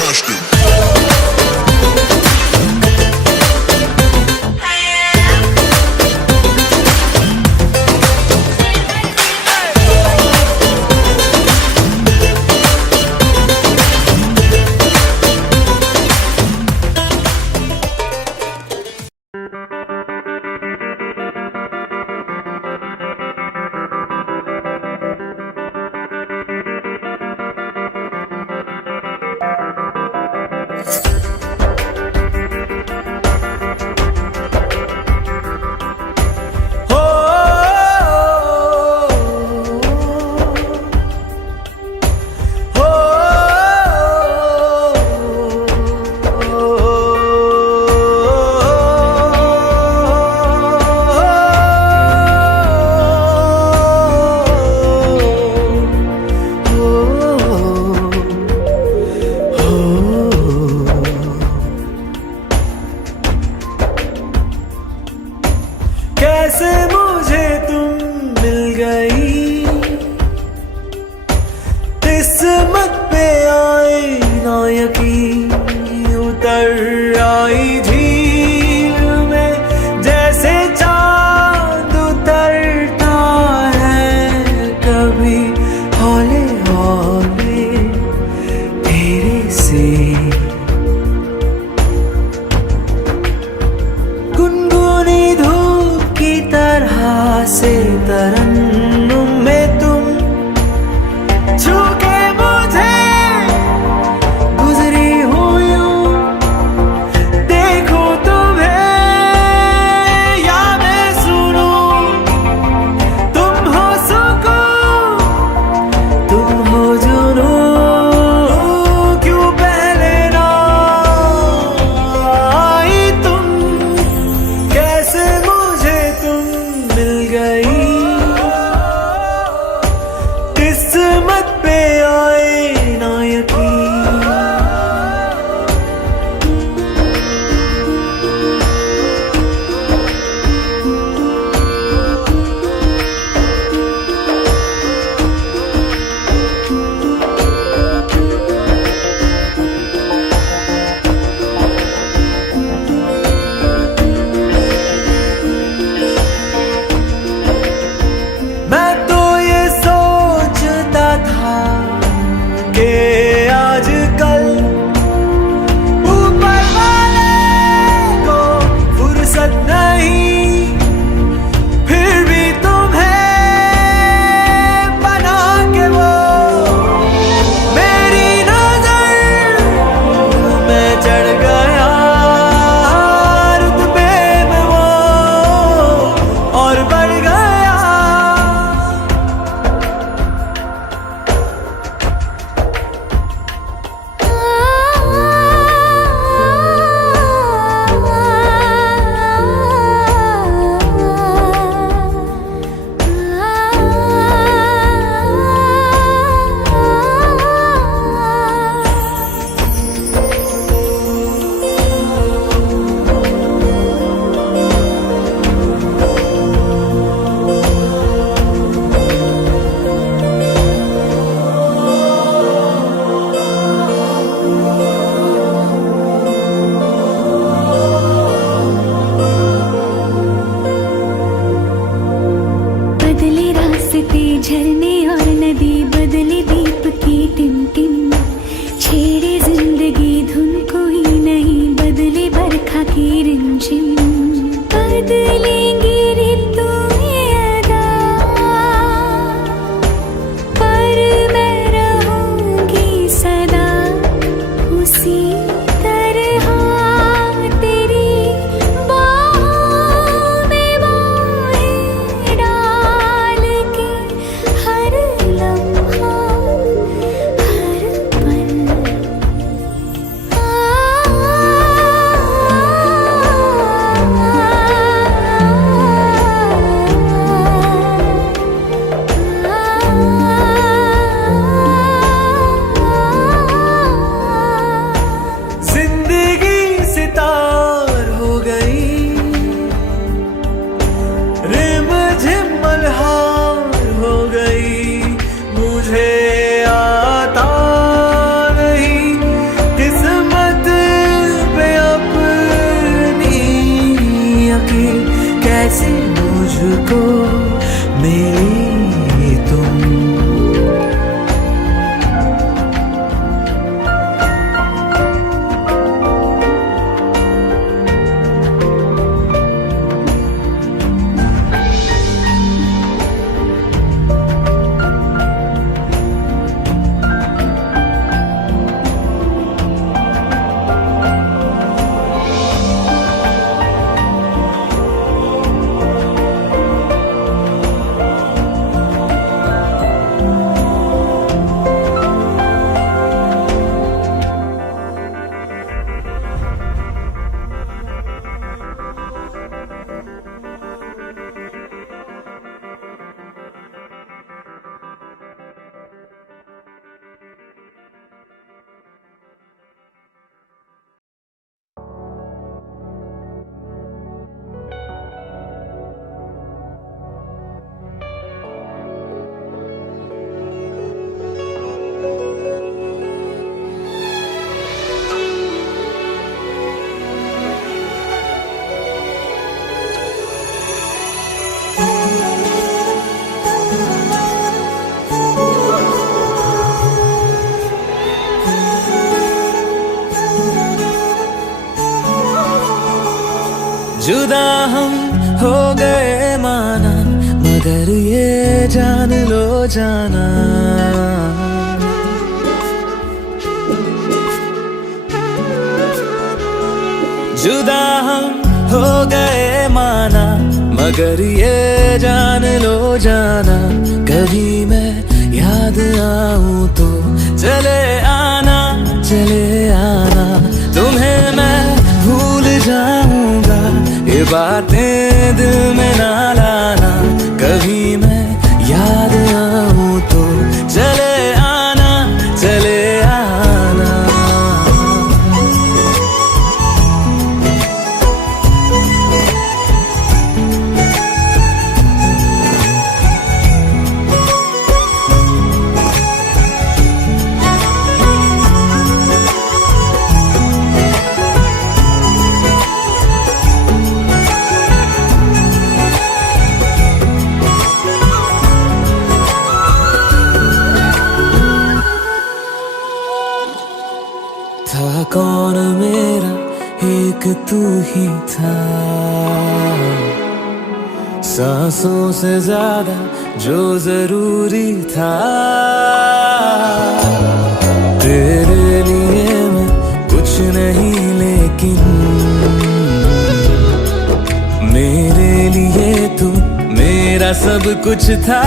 Mashed him. हो हो कैसे मुझे तुम मिल गई, किस्मत पे आई ना यकीन, उतर आई झील में जैसे चांद उतरता है कभी हौले हौले तेरे से। गुनगुनी धूप की तरह से तरन्नुम में तुम छू के मुझे गुजरी हो यूं, देखो तुम्हें या मैं सुनूं, तुम हो सुकून, तुम हो जुनून, क्यों पहले ना आई तुम, कैसे मुझे तुम मिल गई, किस्मत पे आए ना यकीन। मैं तो ये सोचता था कि झरने और नदी बदले दीप की टिमटिम, छेड़े जिंदगी धुन कोई नहीं, बदले बरखा की रिमझिम। बदलेंगी ऋतुएं अदा, पर मैं रहूंगी सदा उसी तरह तेरी बाहों में बाहें डाल के, हर लम्हा हर पल। जिंदगी सितार हो गई, रिम झिम मल्हार हो गई, मुझे आता नहीं किस्मत पे अपनी यकीन, कैसे मुझको मिली तुम। जुदा हम हो गए माना, मगर ये जान लो जाना, जुदा हम हो गए माना, मगर ये जान लो जाना, कभी मैं याद आऊं तो चले आना, चले आना, तुम्हें मैं भूल जाऊंगा, ये बातें दिल में ना लाना, कभी मैं याद आऊं तो चले आना, चले आना। था कौन मेरा एक तू ही था, सांसों से ज्यादा जो जरूरी था, तेरे लिए मैं कुछ नहीं लेकिन मेरे लिए तू मेरा सब कुछ था,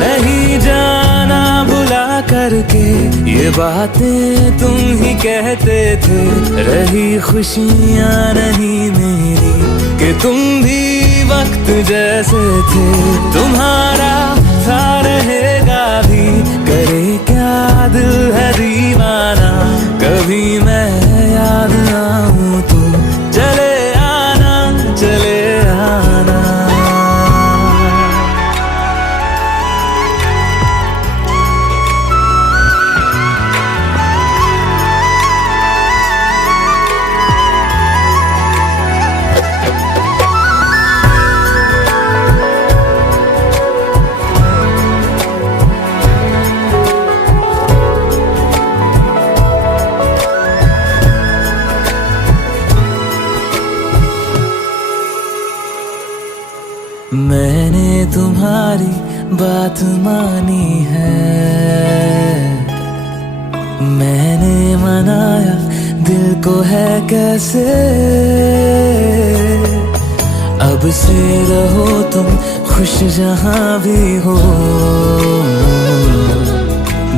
नहीं जाना भुला करके ये बातें तुम ही कहते थे, रही खुशियाँ नहीं मेरी कि तुम भी वक्त जैसे थे, तुम्हारा था रहेगा भी, करे क्या दिल है दीवाना, कभी मैं याद आऊं तो चले आना, चले आना। बात मानी है। मैंने मनाया दिल को है कैसे, अब से रहो तुम खुश जहां भी हो।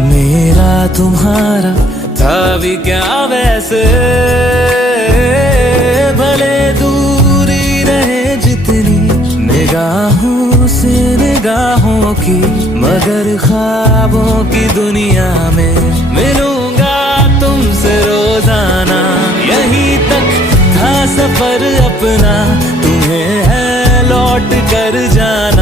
मेरा तुम्हारा था भी क्या वैसे, भले दूरी रहे जितनी निगाहों से निगाहों की, मगर ख्वाबों की दुनिया में मिलूंगा तुमसे रोजाना। यहीं तक था सफर अपना, तुम्हें है लौट कर जाना।